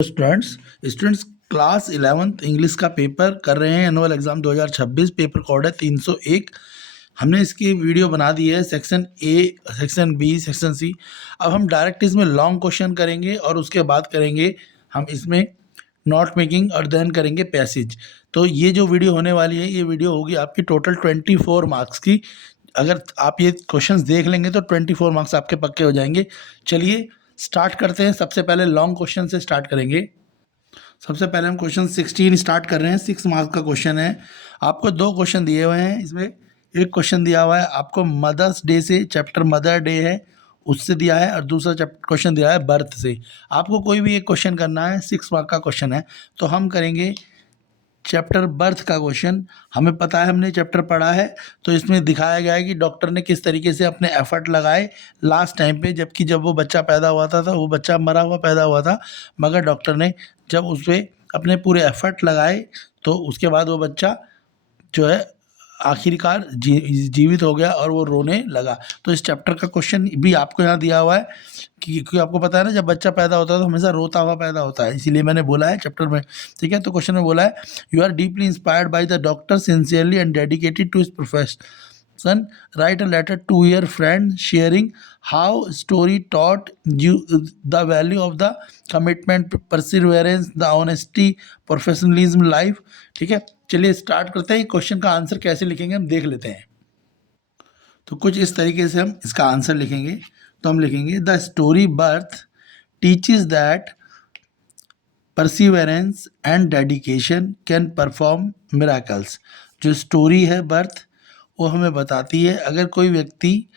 Students students class 11th English का paper कर रहे हैं। एनुअल एग्जाम 2026 पेपर कोड है 301। हमने इसकी वीडियो बना दी है section A, section B, section C. अब हम डायरेक्ट इसमें लॉन्ग क्वेश्चन करेंगे और उसके बाद करेंगे हम इसमें नोट मेकिंग और देन करेंगे पैसेज। तो ये जो वीडियो होने वाली है, ये वीडियो होगी आपकी टोटल 24 मार्क्स की। अगर आप ये क्वेश्चंस देख लेंगे तो 24 मार्क्स आपके पक्के हो जाएंगे। चलिए स्टार्ट करते हैं। सबसे पहले लॉन्ग क्वेश्चन से स्टार्ट करेंगे। सबसे पहले हम क्वेश्चन 16 स्टार्ट कर रहे हैं। 6 मार्क्स का क्वेश्चन है। आपको 2 क्वेश्चन दिए हुए हैं। इसमें एक क्वेश्चन दिया हुआ है आपको मदर्स डे से, चैप्टर मदर डे है उससे दिया है, और दूसरा क्वेश्चन दिया है बर्थ से। आपको कोई भी एक क्वेश्चन करना है, 6 मार्क का क्वेश्चन है। तो हम करेंगे चैप्टर बर्थ का क्वेश्चन। हमें पता है, हमने चैप्टर पढ़ा है, तो इसमें दिखाया गया है कि डॉक्टर ने किस तरीके से अपने एफर्ट लगाए लास्ट टाइम पे, जबकि जब वो बच्चा पैदा हुआ था वो बच्चा मरा हुआ पैदा हुआ था, मगर डॉक्टर ने जब उस पर अपने पूरे एफर्ट लगाए तो उसके बाद वो बच्चा जो है आखिरकार जीवित हो गया और वो रोने लगा। तो इस चैप्टर का क्वेश्चन भी आपको यहाँ दिया हुआ है कि क्योंकि आपको पता है ना, जब बच्चा पैदा होता है तो हमेशा रोता हुआ पैदा होता है, इसीलिए मैंने बोला है चैप्टर में। ठीक है, तो क्वेश्चन में बोला है you are deeply inspired by the doctor, sincerely and dedicated to his profession, write a letter to your friend sharing how story taught you the value of the commitment, perseverance, the honesty, professionalism life। ठीक है, चलिए start करते हैं। Question का answer कैसे लिखेंगे हम देख लेते हैं। तो कुछ इस तरीके से हम इसका आंसर लिखेंगे। तो हम लिखेंगे the story birth teaches that perseverance and dedication can perform miracles. जो स्टोरी है बर्थ, वो हमें बताती है अगर कोई व्यक्ति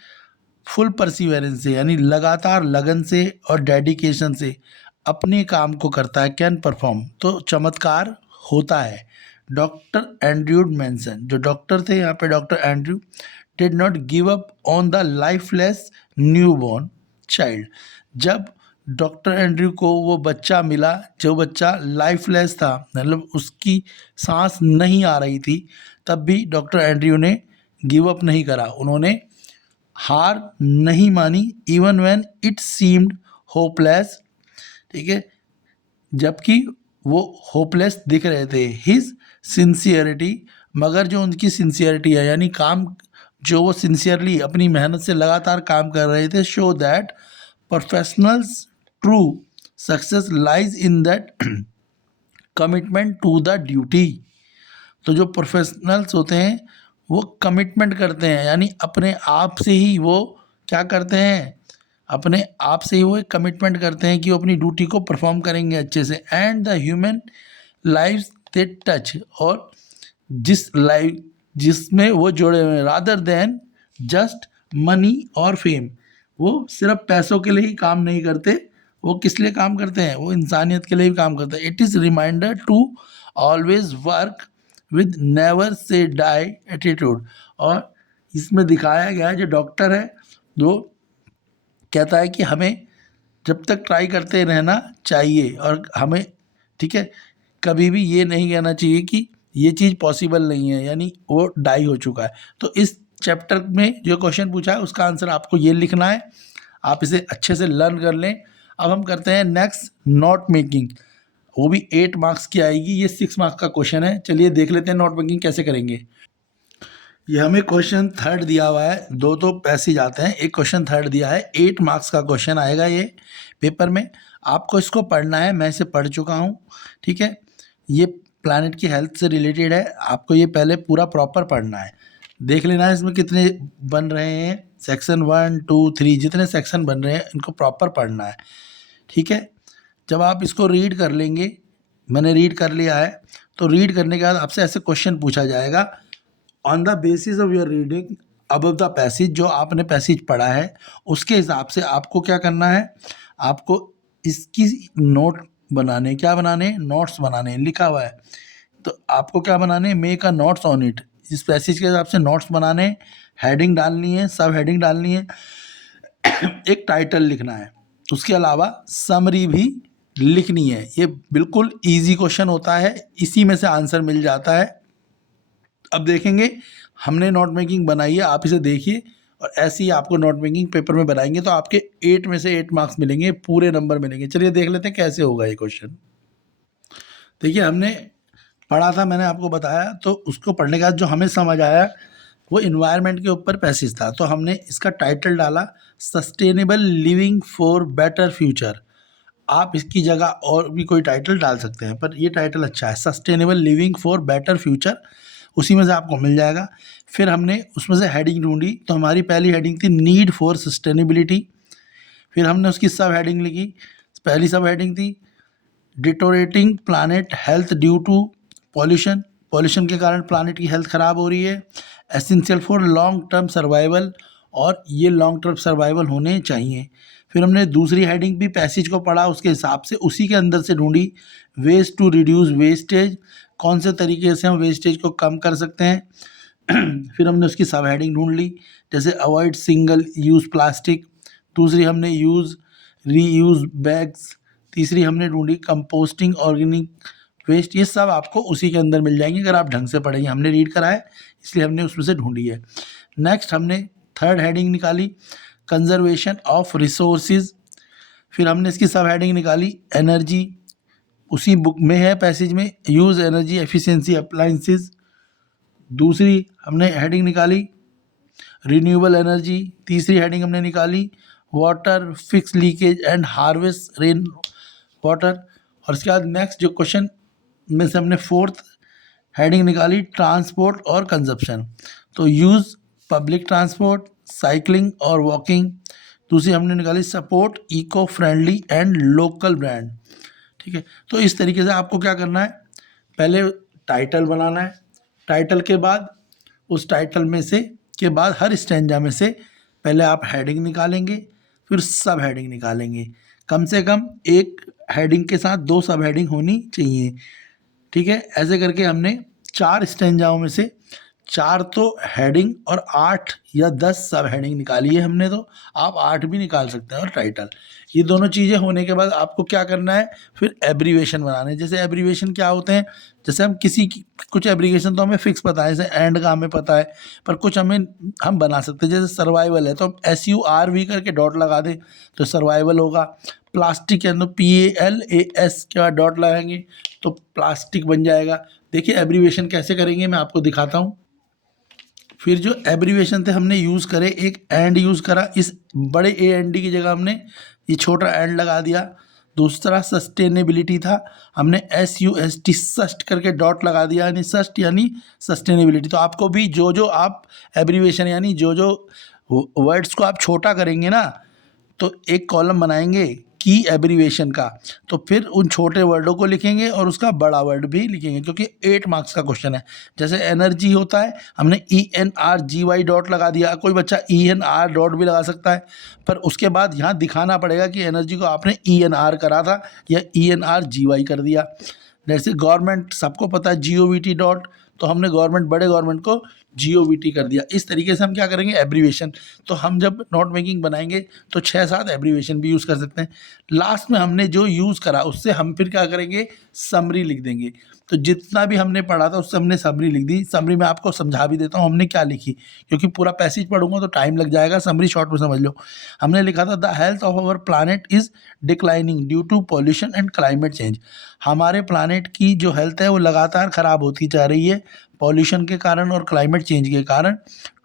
फुल परसिवरेंस से, यानी लगातार लगन से और डेडिकेशन से अपने काम को करता है, कैन परफॉर्म, तो चमत्कार होता है। डॉक्टर एंड्रयू मेंशन, जो डॉक्टर थे यहाँ पे doctor Andrew, did not give up on the lifeless newborn child. जब डॉक्टर एंड्रयू को वो बच्चा मिला, जो बच्चा लाइफलेस था, मतलब उसकी सांस नहीं आ रही थी, तब भी डॉक्टर एंड्रयू ने गिव अप नहीं करा, उन्होंने हार नहीं मानी। Even when it seemed hopeless, ठीक है, जबकि वो होपलेस दिख रहे थे। हिज सिंसियरिटी, मगर जो उनकी सिंसियरिटी है, यानी काम जो वो सिंसियरली अपनी मेहनत से लगातार काम कर रहे थे, show that professionals true success lies in that commitment to the duty. तो जो प्रोफेशनल्स होते हैं वो कमिटमेंट करते हैं, यानी अपने आप से ही वो क्या करते हैं, अपने आप से ही वो एक कमिटमेंट करते हैं कि वो अपनी ड्यूटी को परफॉर्म करेंगे अच्छे से। And the human life they touch, और जिसमें वो जुड़े हुए हैं, रादर देन जस्ट मनी और फेम। वो सिर्फ पैसों के लिए ही काम नहीं करते, वो किस लिए काम करते हैं, वो इंसानियत के लिए भी काम करते हैं। It is reminder to always work with never say die attitude. और इसमें दिखाया गया है, जो डॉक्टर है वो कहता है कि हमें जब तक ट्राई करते रहना चाहिए, और हमें, ठीक है, कभी भी ये नहीं कहना चाहिए कि ये चीज़ पॉसिबल नहीं है, यानी वो डाई हो चुका है। तो इस चैप्टर में जो क्वेश्चन पूछा है उसका आंसर आपको ये लिखना है। आप इसे अच्छे से लर्न कर लें। अब हम करते हैं नेक्स्ट नोट मेकिंग, वो भी 8 मार्क्स की आएगी। ये 6 मार्क्स का क्वेश्चन है। चलिए देख लेते हैं नोट मेकिंग कैसे करेंगे। ये हमें क्वेश्चन थर्ड दिया हुआ है, दो तो पैसेज आते हैं, एक क्वेश्चन थर्ड दिया है। 8 मार्क्स का क्वेश्चन आएगा ये पेपर में। आपको इसको पढ़ना है, मैं इसे पढ़ चुका हूँ, ठीक है। ये प्लैनेट की हेल्थ से रिलेटेड है, आपको ये पहले पूरा प्रॉपर पढ़ना है। देख लेना है इसमें कितने बन रहे हैं, सेक्शन 1 2 3 जितने सेक्शन बन रहे हैं इनको प्रॉपर पढ़ना है, ठीक है। जब आप इसको रीड कर लेंगे, मैंने रीड कर लिया है, तो रीड करने के बाद आपसे ऐसे क्वेश्चन पूछा जाएगा। On the basis of your reading above the passage, जो आपने पैसेज पढ़ा है उसके हिसाब से आपको क्या करना है, आपको इसकी नोट बनाने, क्या बनाने, नोट्स बनाने, लिखा हुआ है। तो आपको क्या बनाने, make a notes on it. इस पैसेज के हिसाब से नोट्स बनाने, हेडिंग डालनी है, सब हेडिंग डालनी है, एक टाइटल लिखना है, उसके अलावा समरी भी लिखनी है। ये बिल्कुल इजी क्वेश्चन होता है, इसी में से आंसर मिल जाता है। अब देखेंगे, हमने नोट मेकिंग बनाई है, आप इसे देखिए, और ऐसे ही आपको नोट मेकिंग पेपर में बनाएंगे तो आपके 8 में से 8 मार्क्स मिलेंगे, पूरे नंबर मिलेंगे। चलिए देख लेते हैं कैसे होगा ये क्वेश्चन। देखिए हमने पढ़ा था, मैंने आपको बताया, तो उसको पढ़ने के बाद जो हमें समझ आया वो इन्वायरमेंट के ऊपर पैसेज था, तो हमने इसका टाइटल डाला sustainable living for better future. आप इसकी जगह और भी कोई टाइटल डाल सकते हैं, पर ये टाइटल अच्छा है, sustainable living for better future, उसी में से आपको मिल जाएगा। फिर हमने उसमें से हेडिंग ढूंढी, तो हमारी पहली हेडिंग थी नीड फॉर सस्टेनेबिलिटी। फिर हमने उसकी सब हेडिंग लिखी। पहली सब हेडिंग थी deteriorating planet health due to pollution, pollution के कारण प्लानट की हेल्थ ख़राब हो रही है, essential for long term survival, और ये लॉन्ग टर्म सर्वाइवल होने चाहिए। फिर हमने दूसरी हेडिंग भी पैसेज को पढ़ा, उसके हिसाब से उसी के अंदर से ढूंढी वेस्ट टू रिड्यूस वेस्टेज, कौन से तरीके से हम वेस्टेज को कम कर सकते हैं। फिर हमने उसकी सब हेडिंग ढूंढ ली, जैसे अवॉइड सिंगल यूज़ प्लास्टिक, दूसरी हमने यूज़ रीयूज़ बैग्स, तीसरी हमने ढूंढी कंपोस्टिंग ऑर्गेनिक वेस्ट। ये सब आपको उसी के अंदर मिल जाएंगे अगर आप ढंग से पढ़ेंगे, हमने रीड करा है इसलिए हमने उसमें से ढूंढी है। नेक्स्ट हमने थर्ड हेडिंग निकाली कंजर्वेशन ऑफ रिसोर्सेज, फिर हमने इसकी सब हेडिंग निकाली एनर्जी, उसी बुक में है पैसेज में, यूज़ एनर्जी एफिशिएंसी अप्लायंसेस। दूसरी हमने हेडिंग निकाली रिन्यूएबल एनर्जी, तीसरी हेडिंग हमने निकाली water fix leakage and harvest rain water, और उसके बाद नेक्स्ट जो क्वेश्चन में से हमने फोर्थ हेडिंग निकाली ट्रांसपोर्ट और कंजप्शन, तो यूज़ पब्लिक ट्रांसपोर्ट, साइकिलिंग और वॉकिंग। दूसरी हमने निकाली support eco friendly and local brand. ठीक है, तो इस तरीके से आपको क्या करना है, पहले टाइटल बनाना है, टाइटल के बाद उस टाइटल में से के बाद हर स्टैंजा में से पहले आप हेडिंग निकालेंगे, फिर सब हेडिंग निकालेंगे, कम से कम एक हेडिंग के साथ दो सब हेडिंग होनी चाहिए। ठीक है, ऐसे करके हमने 4 स्टैंजाओं में से 4 तो हेडिंग और 8 या 10 सब हेडिंग निकाली है हमने, तो आप 8 भी निकाल सकते हैं और टाइटल। ये दोनों चीज़ें होने के बाद आपको क्या करना है, फिर एब्रीवेशन बनाने। जैसे एब्रीवेशन क्या होते हैं, जैसे हम किसी की कुछ एब्रीवेशन तो हमें फिक्स पता है, जैसे एंड का हमें पता है, पर कुछ हम बना सकते हैं। जैसे सर्वाइवल है तो हम SURV करके डॉट लगा दें तो सर्वाइवल होगा। प्लास्टिक है तो PALAS के बाद डॉट लगाएंगे तो प्लास्टिक बन जाएगा। देखिए एब्रीवेशन कैसे करेंगे मैं आपको दिखाता हूँ। फिर जो एब्रीवेशन थे हमने यूज़ करे, एक एंड यूज़ करा, इस बड़े AND की जगह हमने ये छोटा एंड लगा दिया। दूसरा सस्टेनेबिलिटी था, हमने SUST सस्ट करके डॉट लगा दिया, यानी सस्ट यानी सस्टेनेबिलिटी। तो आपको भी जो जो आप एब्रीवेशन यानी जो जो वर्ड्स को आप छोटा करेंगे ना, तो एक कॉलम बनाएंगे की एब्रीवेशन का, तो फिर उन छोटे वर्डों को लिखेंगे और उसका बड़ा वर्ड भी लिखेंगे, क्योंकि 8 मार्क्स का क्वेश्चन है। जैसे एनर्जी होता है, हमने ENRGY डॉट लगा दिया, कोई बच्चा ENR डॉट भी लगा सकता है, पर उसके बाद यहाँ दिखाना पड़ेगा कि एनर्जी को आपने ENR करा था या ENRGY कर दिया। जैसे गवर्नमेंट सबको पता है GOVT डॉट, तो हमने गवर्नमेंट बड़े गवर्नमेंट को GOVT कर दिया। इस तरीके से हम क्या करेंगे एब्रीवेशन, तो हम जब नोट मेकिंग बनाएंगे तो 6-7 एब्रीवेशन भी यूज़ कर सकते हैं। लास्ट में हमने जो यूज़ करा उससे हम फिर क्या करेंगे, समरी लिख देंगे। तो जितना भी हमने पढ़ा था उससे हमने समरी लिख दी। समरी में आपको समझा भी देता हूँ हमने क्या लिखी, क्योंकि पूरा पैसेज पढ़ूंगा तो टाइम लग जाएगा, समरी शॉर्ट में समझ लो। हमने लिखा था the health of our planet is declining due to pollution and climate change. हमारे प्लानट की जो हेल्थ है वो लगातार ख़राब होती जा रही है पॉल्यूशन के कारण और क्लाइमेट चेंज के कारण।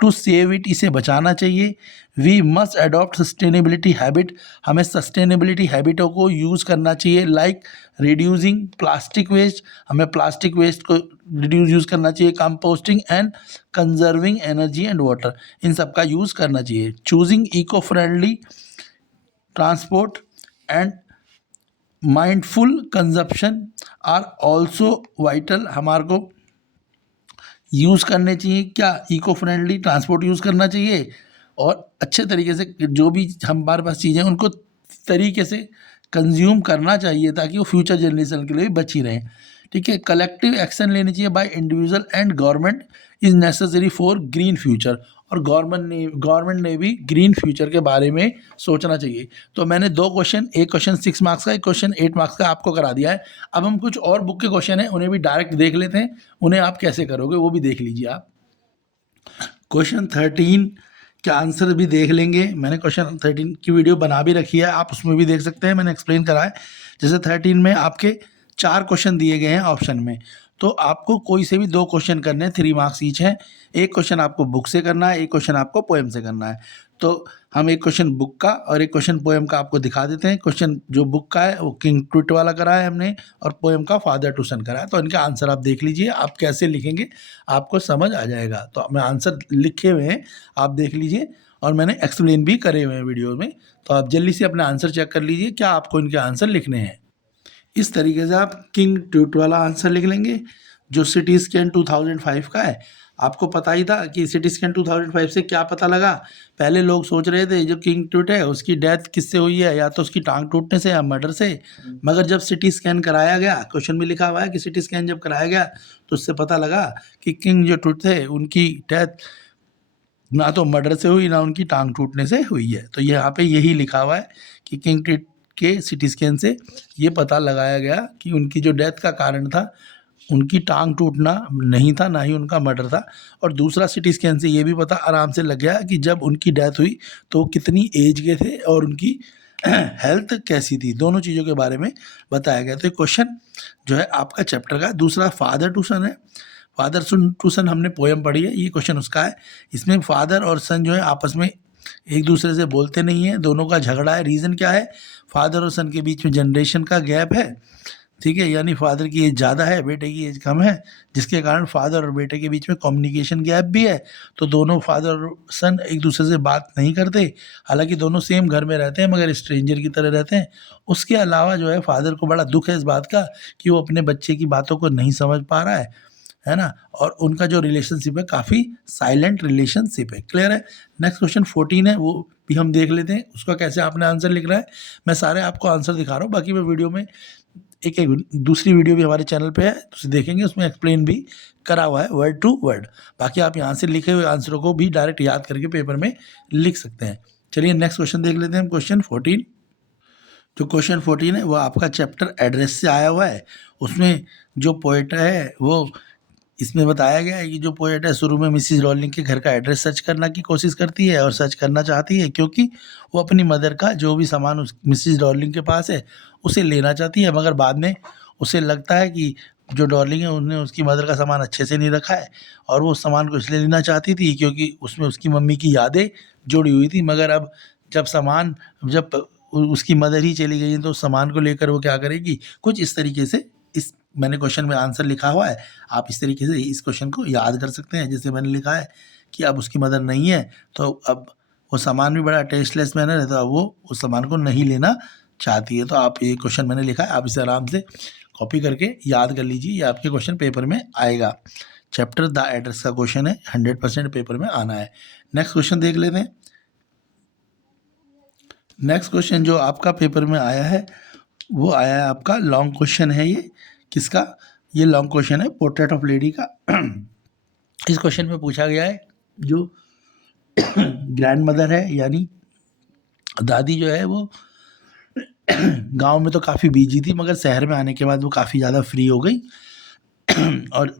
टू सेव इट, इसे बचाना चाहिए। We must adopt sustainability habit, हमें सस्टेनेबिलिटी हैबिटों को यूज़ करना चाहिए। लाइक रिड्यूसिंग प्लास्टिक वेस्ट, हमें प्लास्टिक वेस्ट को यूज़ करना चाहिए। Composting and conserving energy and water, इन सब का यूज़ करना चाहिए। Choosing eco friendly transport and mindful consumption are also vital, हमारे को यूज़ करने चाहिए क्या, इको फ्रेंडली ट्रांसपोर्ट यूज़ करना चाहिए, और अच्छे तरीके से जो भी हमारे पास चीज़ें उनको तरीके से कंज्यूम करना चाहिए ताकि वो फ्यूचर जनरेशन के लिए भी बची रहें। ठीक है, कलेक्टिव एक्शन लेनी चाहिए by individual and government is necessary for green future, और गवर्नमेंट ने भी ग्रीन फ्यूचर के बारे में सोचना चाहिए। तो मैंने 2 क्वेश्चन, एक क्वेश्चन 6 मार्क्स का, एक क्वेश्चन 8 मार्क्स का आपको करा दिया है। अब हम कुछ और बुक के क्वेश्चन हैं उन्हें भी डायरेक्ट देख लेते हैं, उन्हें आप कैसे करोगे वो भी देख लीजिए आप। क्वेश्चन 13 के आंसर भी देख लेंगे, मैंने क्वेश्चन 13 की वीडियो बना भी रखी है, आप उसमें भी देख सकते हैं, मैंने एक्सप्लेन करा है। जैसे 13 में आपके 4 क्वेश्चन दिए गए हैं ऑप्शन में, तो आपको कोई से भी 2 क्वेश्चन करने हैं, 3 मार्क्स ईच है। एक क्वेश्चन आपको बुक से करना है, एक क्वेश्चन आपको पोएम से करना है। तो हम एक क्वेश्चन बुक का और एक क्वेश्चन पोएम का आपको दिखा देते हैं। क्वेश्चन जो बुक का है वो किंग ट्विट वाला करा है हमने, और पोएम का फादर टू सन करा है। तो इनका आंसर आप देख लीजिए, आप कैसे लिखेंगे आपको समझ आ जाएगा। तो मैं आंसर लिखे हुए हैं, आप देख लीजिए, और मैंने एक्सप्लेन भी करे हुए हैं वीडियो में। तो आप जल्दी से अपना आंसर चेक कर लीजिए क्या आपको इनके आंसर लिखने हैं। इस तरीके से आप किंग ट्विट वाला आंसर लिख लेंगे जो सिटी स्कैन 2005 का है। आपको पता ही था कि सिटी स्कैन 2005 से क्या पता लगा। पहले लोग सोच रहे थे जो किंग ट्विट है उसकी डेथ किससे हुई है, या तो उसकी टांग टूटने से या मर्डर से। मगर जब सिटी स्कैन कराया गया, क्वेश्चन में लिखा हुआ है कि सिटी स्कैन जब कराया गया तो उससे पता लगा कि किंग जो ट्विट थे उनकी डेथ ना तो मर्डर से हुई ना उनकी टांग टूटने से हुई है। तो यहाँ पे यही लिखा हुआ है कि किंग ट्विट के सिटी स्कैन से ये पता लगाया गया कि उनकी जो डेथ का कारण था उनकी टांग टूटना नहीं था, ना ही उनका मर्डर था। और दूसरा सिटी स्कैन से ये भी पता आराम से लग गया कि जब उनकी डेथ हुई तो वो कितनी एज के थे और उनकी हेल्थ कैसी थी, दोनों चीज़ों के बारे में बताया गया। तो ये क्वेश्चन जो है आपका चैप्टर का दूसरा फादर टू सन है। फादर टू सन हमने पोएम पढ़ी है, ये क्वेश्चन उसका है। इसमें फादर और सन जो है आपस में एक दूसरे से बोलते नहीं है, दोनों का झगड़ा है। रीज़न क्या है, फादर और सन के बीच में जनरेशन का गैप है, ठीक है, यानी फादर की एज ज़्यादा है, बेटे की एज कम है, जिसके कारण फादर और बेटे के बीच में कम्युनिकेशन गैप भी है। तो दोनों फादर और सन एक दूसरे से बात नहीं करते, हालांकि दोनों सेम घर में रहते हैं मगर स्ट्रेंजर की तरह रहते हैं। उसके अलावा जो है फादर को बड़ा दुख है इस बात का कि वो अपने बच्चे की बातों को नहीं समझ पा रहा है ना, और उनका जो रिलेशनशिप है काफ़ी साइलेंट रिलेशनशिप है। क्लियर है। नेक्स्ट क्वेश्चन 14 है, वो भी हम देख लेते हैं उसका कैसे आपने आंसर लिख रहा है। मैं सारे आपको आंसर दिखा रहा हूँ, बाकी मैं वीडियो में एक दूसरी वीडियो भी हमारे चैनल पे है, तो उसे देखेंगे, उसमें एक्सप्लेन भी करा हुआ है वर्ड टू वर्ड। बाकी आप यहाँ से लिखे हुए आंसरों को भी डायरेक्ट याद करके पेपर में लिख सकते हैं। चलिए नेक्स्ट क्वेश्चन देख लेते हैं हम, क्वेश्चन 14। जो क्वेश्चन 14 है वो आपका चैप्टर एड्रेस से आया हुआ है। उसमें जो पोएट है वो, इसमें बताया गया है कि जो पोएट है शुरू में मिसिज रॉलिंग के घर का एड्रेस सर्च करने की कोशिश करती है और सर्च करना चाहती है क्योंकि वो अपनी मदर का जो भी सामान उस मिसिज रॉलिंग के पास है उसे लेना चाहती है। मगर बाद में उसे लगता है कि जो डॉर्लिंग है उसने उसकी मदर का सामान अच्छे से नहीं रखा है, और वो सामान को इसलिए लेना चाहती थी क्योंकि उसमें उसकी मम्मी की यादें जुड़ी हुई थी। मगर अब जब उसकी मदर ही चली गई है तो उस सामान को लेकर वो क्या करेगी, कुछ इस तरीके से। इस मैंने क्वेश्चन में आंसर लिखा हुआ है, आप इस तरीके से इस क्वेश्चन को याद कर सकते हैं। जैसे मैंने लिखा है कि अब उसकी मदर नहीं है तो अब वो सामान भी बड़ा टेस्टलेस मैनर है, तो अब वो उस सामान को नहीं लेना चाहती है। तो आप ये क्वेश्चन मैंने लिखा है, आप इसे आराम से कॉपी करके याद कर लीजिए, ये आपके क्वेश्चन पेपर में आएगा। चैप्टर द एड्रेस का क्वेश्चन है, 100% पेपर में आना है। नेक्स्ट क्वेश्चन देख लेते हैं। नेक्स्ट क्वेश्चन जो आपका पेपर में आया है वो आया है आपका लॉन्ग क्वेश्चन है। ये किसका, ये लॉन्ग क्वेश्चन है पोर्ट्रेट ऑफ लेडी का। इस क्वेश्चन में पूछा गया है जो ग्रैंड मदर है यानी दादी जो है वो गांव में तो काफ़ी बिजी थी, मगर शहर में आने के बाद वो काफ़ी ज़्यादा फ्री हो गई। और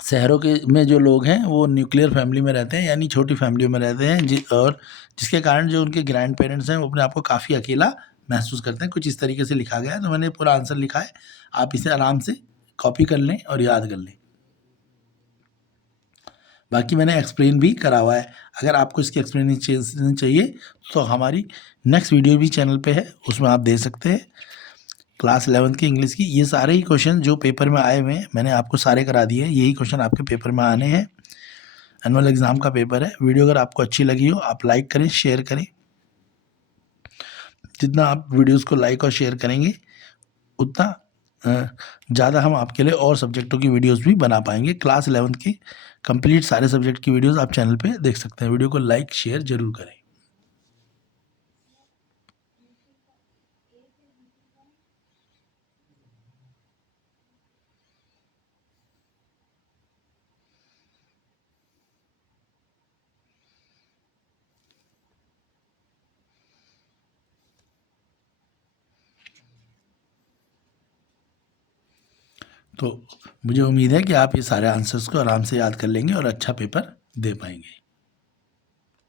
शहरों के में जो लोग हैं वो न्यूक्लियर फैमिली में रहते हैं, यानी छोटी फैमिलियों में रहते हैं, और जिसके कारण जो उनके ग्रैंड पेरेंट्स हैं वो अपने आप को काफ़ी अकेला महसूस करते हैं। कुछ इस तरीके से लिखा गया है, तो मैंने पूरा आंसर लिखा है, आप इसे आराम से कॉपी कर लें और याद कर लें। बाकी मैंने एक्सप्लेन भी करा हुआ है, अगर आपको इसकी एक्सप्लेनेशन चाहिए तो हमारी नेक्स्ट वीडियो भी चैनल पे है, उसमें आप दे सकते हैं। क्लास 11 की इंग्लिश की ये सारे ही क्वेश्चन जो पेपर में आए हुए हैं मैंने आपको सारे करा दिए हैं, यही क्वेश्चन आपके पेपर में आने हैं। एनुअल एग्ज़ाम का पेपर है। वीडियो अगर आपको अच्छी लगी हो आप लाइक करें, शेयर करें। जितना आप वीडियोस को लाइक और शेयर करेंगे उतना ज़्यादा हम आपके लिए और सब्जेक्टों की वीडियोस भी बना पाएंगे। क्लास 11 की कंप्लीट सारे सब्जेक्ट की वीडियोस आप चैनल पे देख सकते हैं। वीडियो को लाइक शेयर जरूर करें। तो मुझे उम्मीद है कि आप ये सारे आंसर्स को आराम से याद कर लेंगे और अच्छा पेपर दे पाएंगे।